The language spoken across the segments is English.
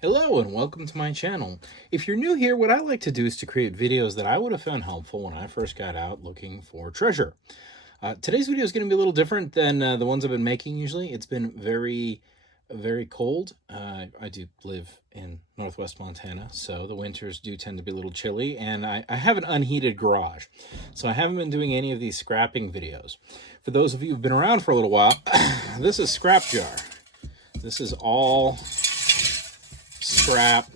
Hello and welcome to my channel. If you're new here, what I like to do is to create videos that I would have found helpful when I first got out looking for treasure. Today's video is going to be a little different than the ones I've been making usually. It's been very cold. I do live in northwest Montana, so the winters do tend to be a little chilly, and I have an unheated garage, so I haven't been doing any of these scrapping videos. For those of you who've been around for a little while, this is scrap jar. This is all scrap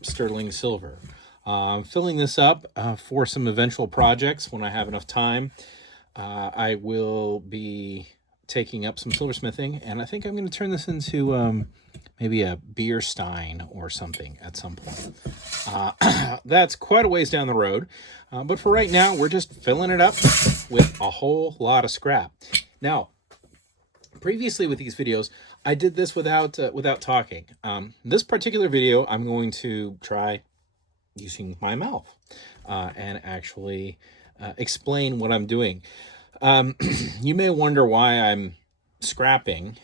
sterling silver. I'm filling this up for some eventual projects when I have enough time. I will be taking up some silversmithing, and I think I'm going to turn this into maybe a beer stein or something at some point. That's quite a ways down the road, but for right now, we're just filling it up with a whole lot of scrap. Now, previously with these videos, I did this without talking. This particular video, I'm going to try using my mouth and actually explain what I'm doing. You may wonder why I'm scrapping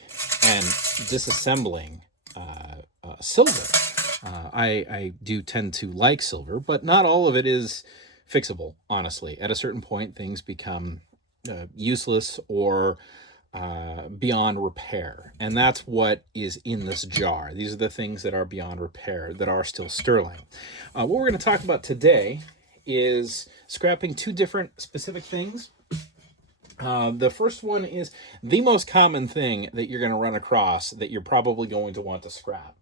and disassembling silver. I do tend to like silver, but not all of it is fixable, honestly. At a certain point, things become useless or beyond repair, and that's what is in this jar. These are the things that are beyond repair that are still sterling. What we're going to talk about today is scrapping two different specific things. The first one is the most common thing that you're going to run across that you're probably going to want to scrap.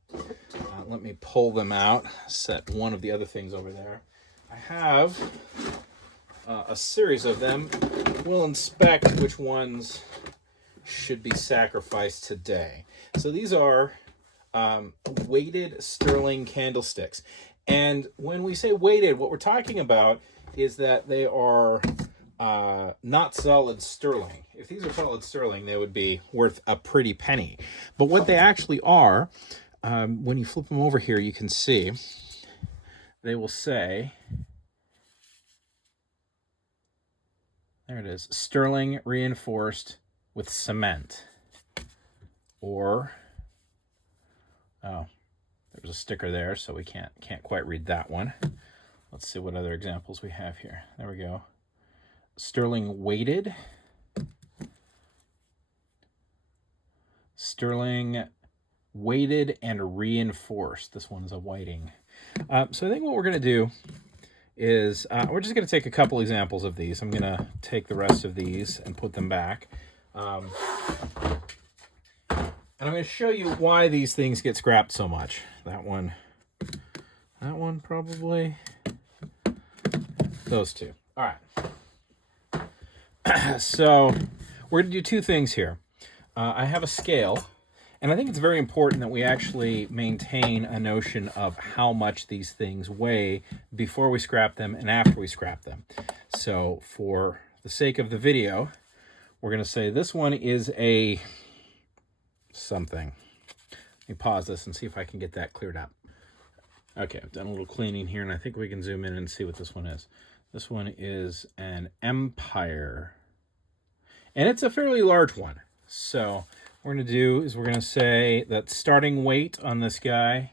Let me pull them out, set one of the other things over there. I have a series of them. We'll inspect which ones should be sacrificed today. So these are weighted sterling candlesticks. And when we say weighted, what we're talking about is that they are not solid sterling. If these are solid sterling, they would be worth a pretty penny. But what they actually are, when you flip them over here, you can see they will say, there it is, sterling reinforced with cement. Or, oh, there was a sticker there, so we can't quite read that one. Let's see what other examples we have here. There we go. Sterling weighted. Sterling weighted and reinforced. This one's a whiting. So I think what we're going to do is we're just going to take a couple examples of these. I'm going to take the rest of these and put them back. And I'm going to show you why these things get scrapped so much. That one probably. Those two. All right. So we're going to do two things here. I have a scale, and I think it's very important that we actually maintain a notion of how much these things weigh before we scrap them and after we scrap them. So for the sake of the video, we're going to say this one is a something. Let me pause this and see if I can get that cleared up. Okay, I've done a little cleaning here, and I think we can zoom in and see what this one is. This one is an Empire, and it's a fairly large one. So what we're going to do is we're going to say that starting weight on this guy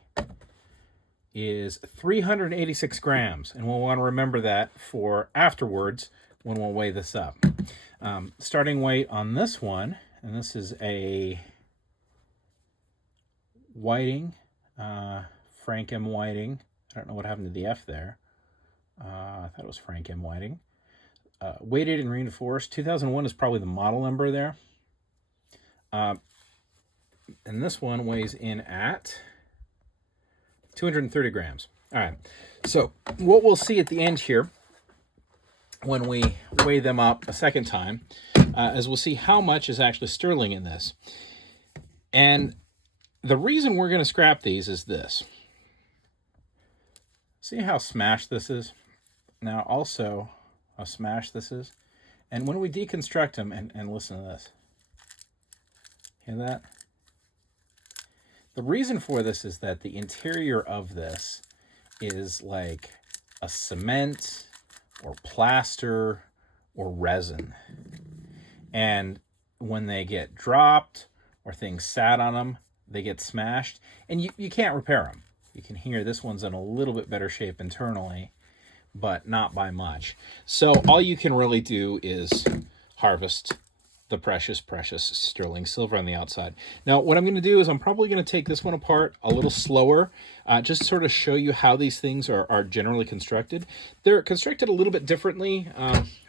is 386 grams, and we'll want to remember that for afterwards when we'll weigh this up. Starting weight on this one, and this is a whiting, Frank M. Whiting. I don't know what happened to the F there. I thought it was Frank M. Whiting. Weighted and reinforced. 2001 is probably the model number there. And this one weighs in at 230 grams. All right. So what we'll see at the end here, when we weigh them up a second time, is we'll see how much is actually sterling in this. And the reason we're going to scrap these is this. See how smashed this is? Now also how smashed this is. And when we deconstruct them, and listen to this. Hear that? The reason for this is that the interior of this is like a cement or plaster or resin. And when they get dropped or things sat on them, they get smashed, and you can't repair them. You can hear this one's in a little bit better shape internally, but not by much. So all you can really do is harvest the precious sterling silver on the outside. Now, what I'm going to do is I'm probably going to take this one apart a little slower, just sort of show you how these things are generally constructed. They're constructed a little bit differently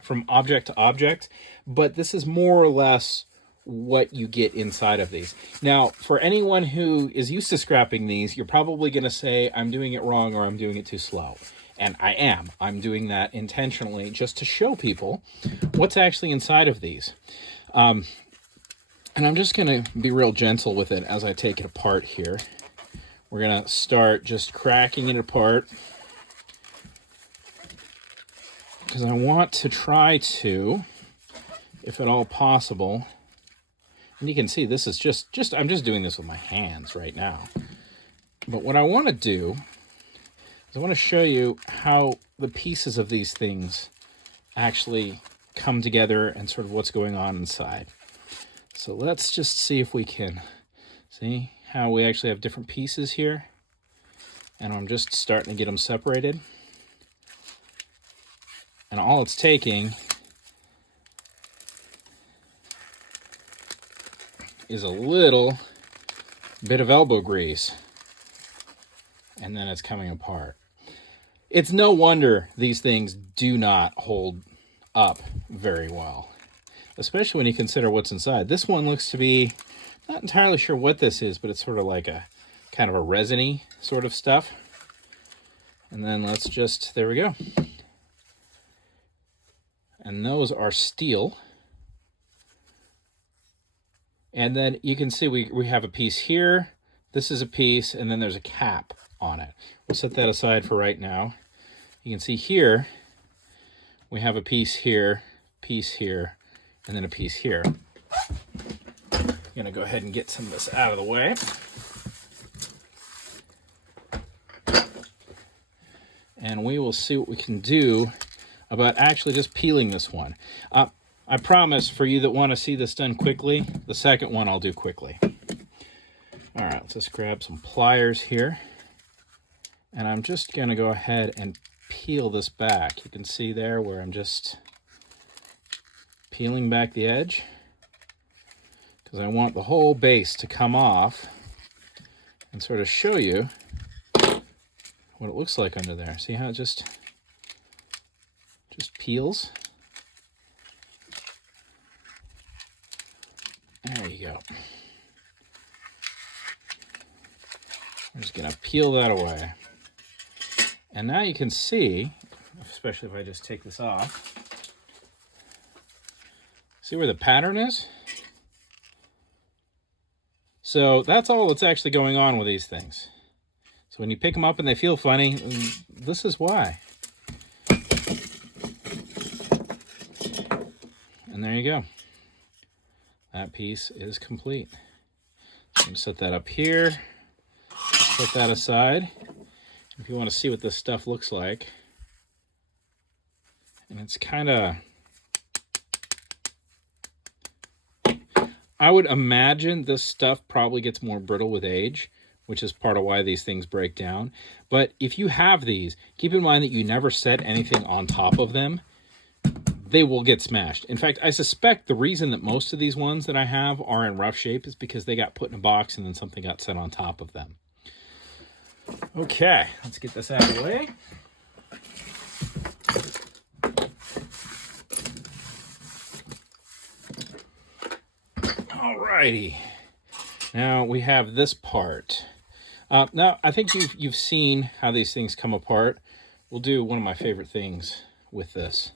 from object to object, but this is more or less what you get inside of these. Now, for anyone who is used to scrapping these, you're probably going to say, I'm doing it wrong or I'm doing it too slow. And I am. I'm doing that intentionally just to show people what's actually inside of these. And I'm just going to be real gentle with it as I take it apart here. We're going to start just cracking it apart, because I want to try to, if at all possible, and you can see this is just I'm just doing this with my hands right now. But what I want to do is I want to show you how the pieces of these things actually come together and sort of what's going on inside. So let's just see if we can see how we actually have different pieces here. And I'm just starting to get them separated. And all it's taking is a little bit of elbow grease, and then it's coming apart. It's no wonder these things do not hold up very well, especially when you consider what's inside. This one looks to be, not entirely sure what this is, but it's sort of like a kind of a resiny sort of stuff. And then let's just, there we go. And those are steel. And then you can see we have a piece here. This is a piece, and then there's a cap on it. We'll set that aside for right now. You can see here, we have a piece here, and then a piece here. I'm gonna go ahead and get some of this out of the way. And we will see what we can do about actually just peeling this one. I promise, for you that want to see this done quickly, the second one I'll do quickly. All right, let's just grab some pliers here. And I'm just going to go ahead and peel this back. You can see there where I'm just peeling back the edge, because I want the whole base to come off and sort of show you what it looks like under there. See how it just peels? There you go. I'm just going to peel that away. And now you can see, especially if I just take this off, see where the pattern is? So that's all that's actually going on with these things. So when you pick them up and they feel funny, this is why. And there you go. That piece is complete. I'm going to set that up here, put that aside. If you want to see what this stuff looks like, and it's kind of, I would imagine this stuff probably gets more brittle with age, which is part of why these things break down. But if you have these, keep in mind that you never set anything on top of them. They will get smashed. In fact, I suspect the reason that most of these ones that I have are in rough shape is because they got put in a box and then something got set on top of them. Okay, let's get this out of the way. Alrighty. Now we have this part. Now, I think you've seen how these things come apart. We'll do one of my favorite things with this.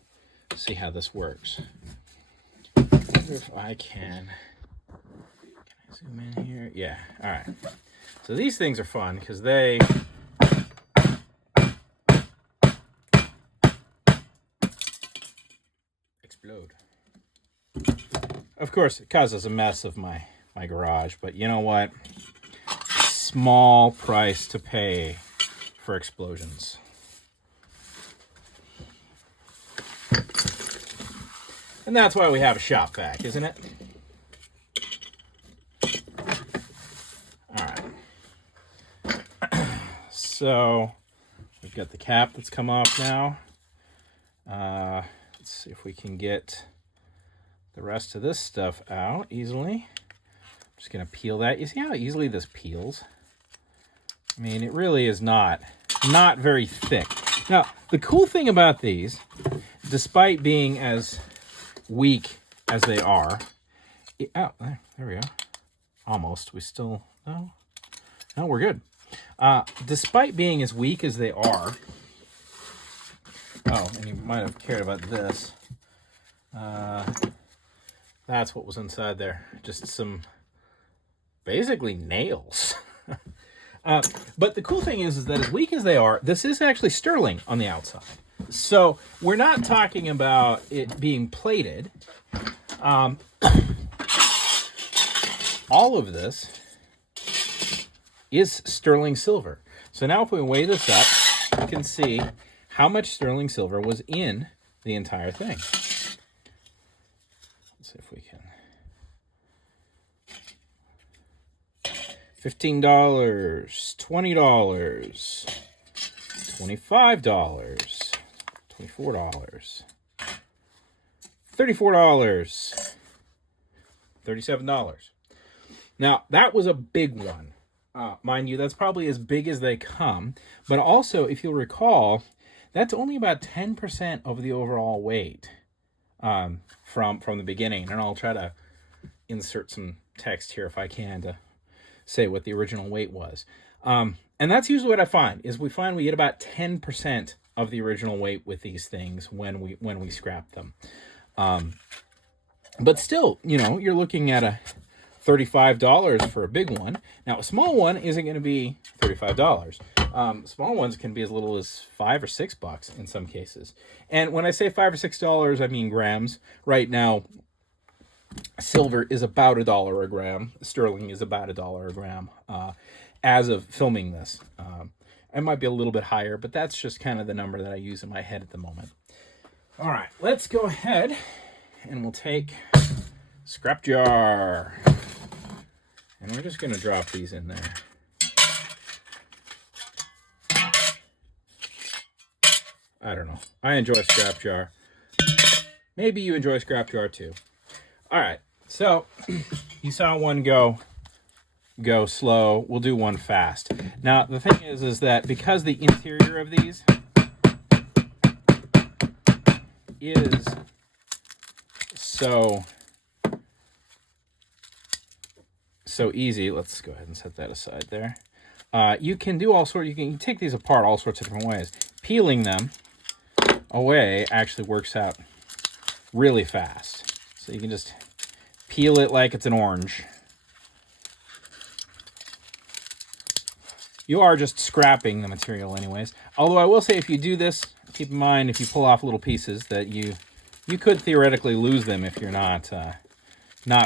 See how this works. I wonder if I can I zoom in here? Yeah, all right. So these things are fun because they explode. Of course, it causes a mess of my garage, but you know what? Small price to pay for explosions. And that's why we have a shop vac, isn't it? So we've got the cap that's come off now. Let's see if we can get the rest of this stuff out easily. I'm just going to peel that. You see how easily this peels? I mean, it really is not very thick. Now, the cool thing about these, despite being as weak as they are, oh, there we go. Almost. We still, no, we're good. Despite being as weak as they are, oh, and you might have cared about this. That's what was inside there. Just some, basically nails. But the cool thing is that as weak as they are, this is actually sterling on the outside. So we're not talking about it being plated. All of this is sterling silver. So now if we weigh this up, you can see how much sterling silver was in the entire thing. Let's see if we can. $15, $20, $25, $24, $34, $37. Now, that was a big one. Mind you, that's probably as big as they come. But also, if you'll recall, that's only about 10% of the overall weight from the beginning. And I'll try to insert some text here if I can to say what the original weight was. And that's usually what I find, is we get about 10% of the original weight with these things when we scrap them. But still, you know, you're looking at a $35 for a big one. Now, a small one isn't going to be $35. Small ones can be as little as $5 or $6 in some cases. And when I say $5 or $6, I mean grams. Right now, silver is about $1 a gram. Sterling is about $1 a gram as of filming this. It might be a little bit higher, but that's just kind of the number that I use in my head at the moment. All right, let's go ahead and we'll take scrap jar. And we're just going to drop these in there. I don't know. I enjoy scrap jar. Maybe you enjoy scrap jar too. All right, so you saw one go slow. We'll do one fast. Now, the thing is that because the interior of these is so easy, let's go ahead and set that aside there. You can do all sorts. You can take these apart all sorts of different ways. Peeling them away actually works out really fast. So you can just peel it like it's an orange. You are just scrapping the material anyways. Although I will say, if you do this, keep in mind, if you pull off little pieces, that you could theoretically lose them if you're not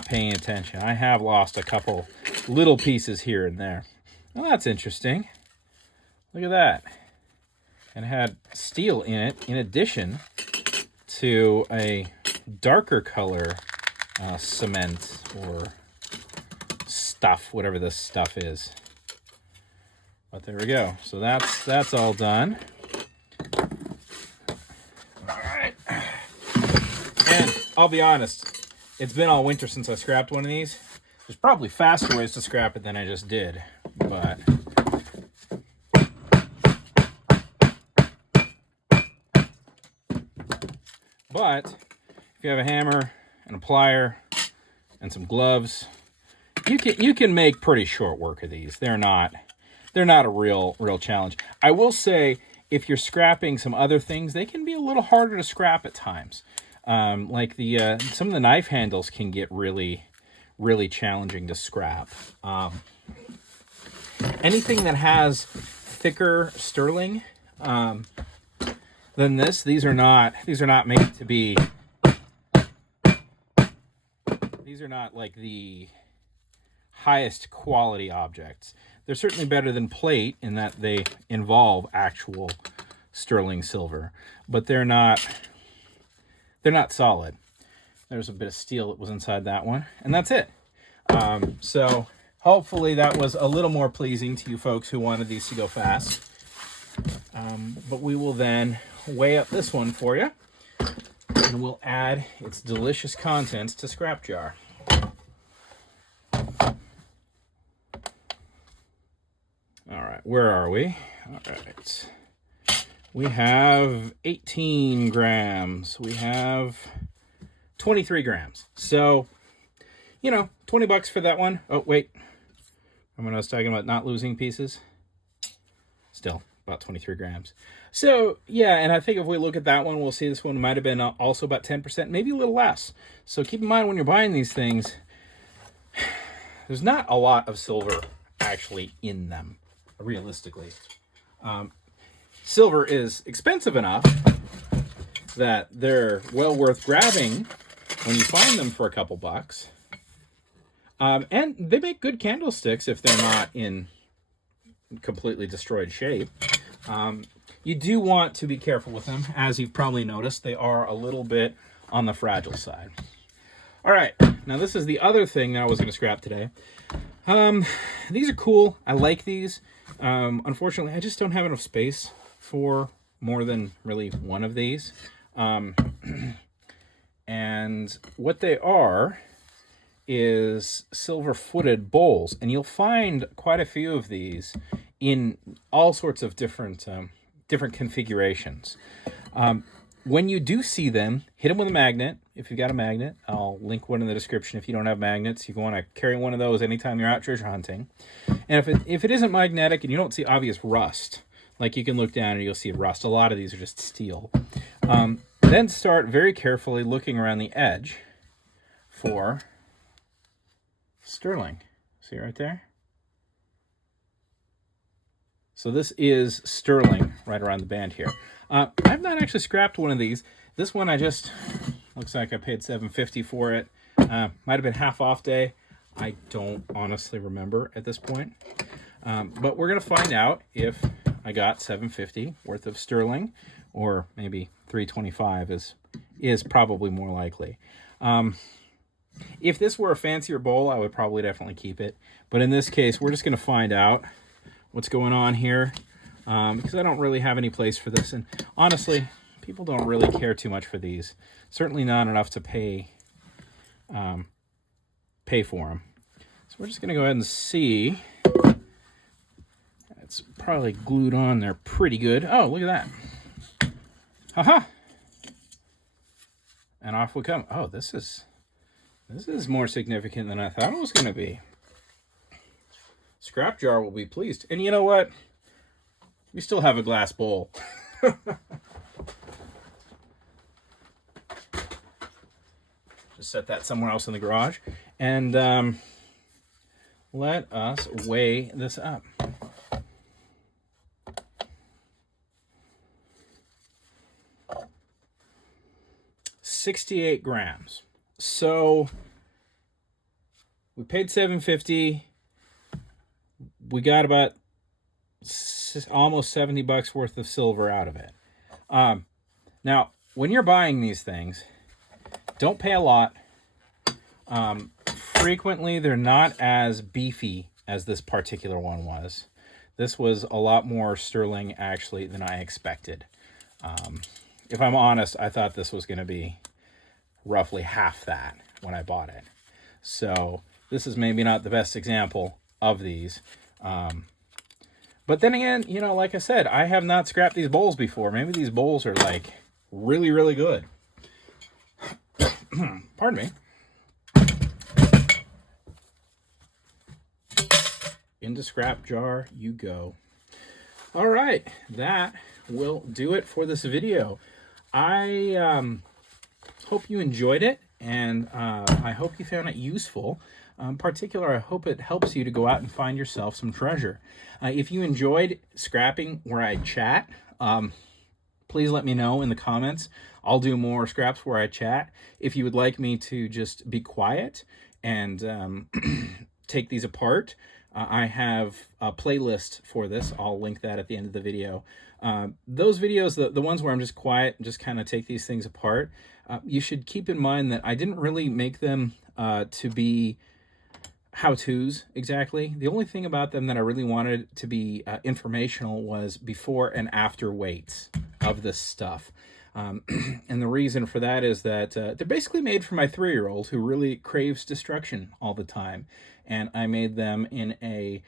paying attention. I have lost a couple little pieces here and there. Well, that's interesting. Look at that. And it had steel in it, in addition to a darker color cement or stuff, whatever this stuff is. But there we go. So that's all done. All right. And I'll be honest, it's been all winter since I scrapped one of these. There's probably faster ways to scrap it than I just did, but if you have a hammer and a plier and some gloves, you can make pretty short work of these. They're not a real challenge. I will say, if you're scrapping some other things, they can be a little harder to scrap at times. Like some of the knife handles can get really challenging to scrap. Anything that has thicker sterling than this, these are not made to be. These are not like the highest quality objects. They're certainly better than plate in that they involve actual sterling silver, but they're not solid. There's a bit of steel that was inside that one, and that's it. So hopefully that was a little more pleasing to you folks who wanted these to go fast. But we will then weigh up this one for you, and we'll add its delicious contents to scrap jar. All right, where are we? All right. We have 18 grams. We have 23 grams. So, you know, 20 bucks for that one. Oh, wait. Remember when I was talking about not losing pieces? Still, about 23 grams. So, yeah, and I think if we look at that one, we'll see this one might have been also about 10%, maybe a little less. So keep in mind when you're buying these things, there's not a lot of silver actually in them, realistically. Silver is expensive enough that they're well worth grabbing when you find them for a couple bucks. And they make good candlesticks if they're not in completely destroyed shape. You do want to be careful with them. As you've probably noticed, they are a little bit on the fragile side. All right, now this is the other thing that I was going to scrap today. These are cool. I like these. Unfortunately, I just don't have enough space for more than really one of these. And what they are is silver-footed bowls, and you'll find quite a few of these in all sorts of different configurations. When you do see them, hit them with a magnet. If you've got a magnet, I'll link one in the description. If you don't have magnets, you want to carry one of those anytime you're out treasure hunting. And if it isn't magnetic and you don't see obvious rust, like you can look down and you'll see rust. A lot of these are just steel. Then start very carefully looking around the edge for sterling. See right there? So this is sterling right around the band here. I've not actually scrapped one of these. This one looks like I paid $7.50 for it. Might have been half off day. I don't honestly remember at this point. But we're going to find out if I got $7.50 worth of sterling, or maybe $3.25 is probably more likely. If this were a fancier bowl, I would probably definitely keep it. But in this case, we're just going to find out what's going on here, because I don't really have any place for this. And honestly, people don't really care too much for these. Certainly not enough to pay for them. So we're just going to go ahead and see. It's probably glued on there pretty good. Oh, look at that. Haha. And off we come. Oh, this is more significant than I thought it was going to be. Scrap jar will be pleased. And you know what? We still have a glass bowl. Just set that somewhere else in the garage. And let us weigh this up. $68 grams. So we paid $7.50. We got about almost 70 bucks worth of silver out of it. Now, when you're buying these things, don't pay a lot. Frequently, they're not as beefy as this particular one was. This was a lot more sterling, actually, than I expected. If I'm honest, I thought this was going to be roughly half that when I bought it. So this is maybe not the best example of these. But then again, you know, like I said, I have not scrapped these bowls before. Maybe these bowls are like really, really good. Pardon me. Into scrap jar you go. All right, that will do it for this video. I hope you enjoyed it, and I hope you found it useful. In particular, I hope it helps you to go out and find yourself some treasure. If you enjoyed scrapping where I chat, please let me know in the comments. I'll do more scraps where I chat. If you would like me to just be quiet and take these apart, I have a playlist for this. I'll link that at the end of the video. Those videos, the ones where I'm just quiet and just kind of take these things apart, you should keep in mind that I didn't really make them to be how-tos exactly. The only thing about them that I really wanted to be informational was before and after weights of this stuff. And the reason for that is that they're basically made for my 3-year-old who really craves destruction all the time. And I made them in a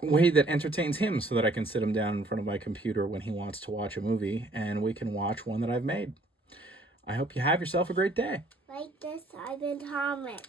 way that entertains him so that I can sit him down in front of my computer when he wants to watch a movie and we can watch one that I've made. I hope you have yourself a great day. Like this, I've been Thomas.